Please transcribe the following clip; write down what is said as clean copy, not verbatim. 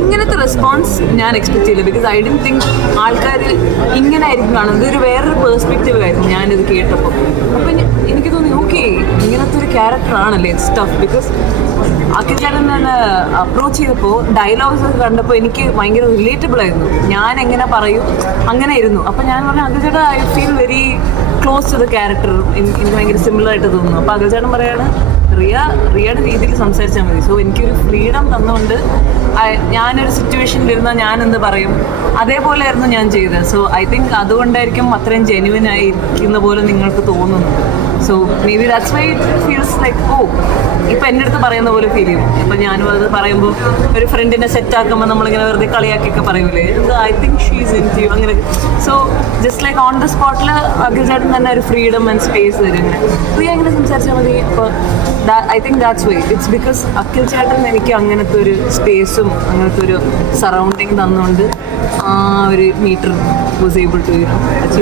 ഇങ്ങനത്തെ റെസ്പോൺസ് ഞാൻ എക്സ്പെക്ട് ചെയ്യില്ല. ബിക്കോസ് ഐ ഡിഡ്ന്റ് തിങ്ക് ആൾക്കാർ ഇങ്ങനെ ആയിരിക്കും കാണുന്നത്. ഇതൊരു വേറൊരു പേഴ്സ്പെക്റ്റീവ് ആയിരുന്നു ഞാനിത് കേട്ടപ്പോൾ. അപ്പം എനിക്ക് തോന്നി ഓക്കെ ഇങ്ങനത്തെ ഒരു ക്യാരക്ടറാണല്ലേ ഇറ്റ്സ് ടഫ്. ബിക്കോസ് അഖിൽ ചേട്ടൻ തന്നെ അപ്രോച്ച് ചെയ്തപ്പോൾ ഡയലോഗ്സ് ഒക്കെ കണ്ടപ്പോൾ എനിക്ക് ഭയങ്കര റിലേറ്റബിൾ ആയിരുന്നു. ഞാൻ എങ്ങനെ പറയും അങ്ങനെ ആയിരുന്നു. അപ്പം ഞാൻ പറഞ്ഞു അഖിൽ ചേട്ടാ I feel very close to the character, എനിക്ക് ഭയങ്കര സിമിലർ ആയിട്ട് തോന്നുന്നു. അപ്പോൾ അഖിൽ ചേട്ടൻ പറയാണ് റിയയുടെ രീതിയിൽ സംസാരിച്ചാൽ മതി. സോ എനിക്കൊരു ഫ്രീഡം തന്നുകൊണ്ട് ഞാനൊരു സിറ്റുവേഷനിലിരുന്നാൽ ഞാൻ എന്ത് പറയും അതേപോലെ ആയിരുന്നു ഞാൻ ചെയ്തത്. സോ ഐ തിങ്ക് അതുകൊണ്ടായിരിക്കും അത്രയും ജെന്യുവൻ ആയിരിക്കുന്ന പോലെ നിങ്ങൾക്ക് തോന്നുന്നു. So maybe that's why it feels like oh ഇപ്പം എൻ്റെ അടുത്ത് പറയുന്ന പോലെ ഫീൽ ചെയ്യും. ഇപ്പം ഞാനും അത് പറയുമ്പോൾ ഒരു ഫ്രണ്ടിനെ സെറ്റാക്കുമ്പോൾ നമ്മളിങ്ങനെ വെറുതെ കളിയാക്കിയൊക്കെ പറയൂലേ, I think she's into അങ്ങനെ. So just like on the സ്പോട്ടിൽ അഖിൽ ചേട്ടൻ തന്നെ ഒരു ഫ്രീഡം ആൻഡ് സ്പേസ് തരും. ഇങ്ങനെ ഫ്രീ അങ്ങനെ സംസാരിച്ചാൽ മതി. അപ്പോൾ I think that's why it's because Akhil ചേട്ടൻ എനിക്ക് അങ്ങനത്തെ ഒരു സ്പേസും അങ്ങനത്തെ ഒരു സറൗണ്ടിങ് തന്നുകൊണ്ട് ആ ഒരു metre was able to achieve.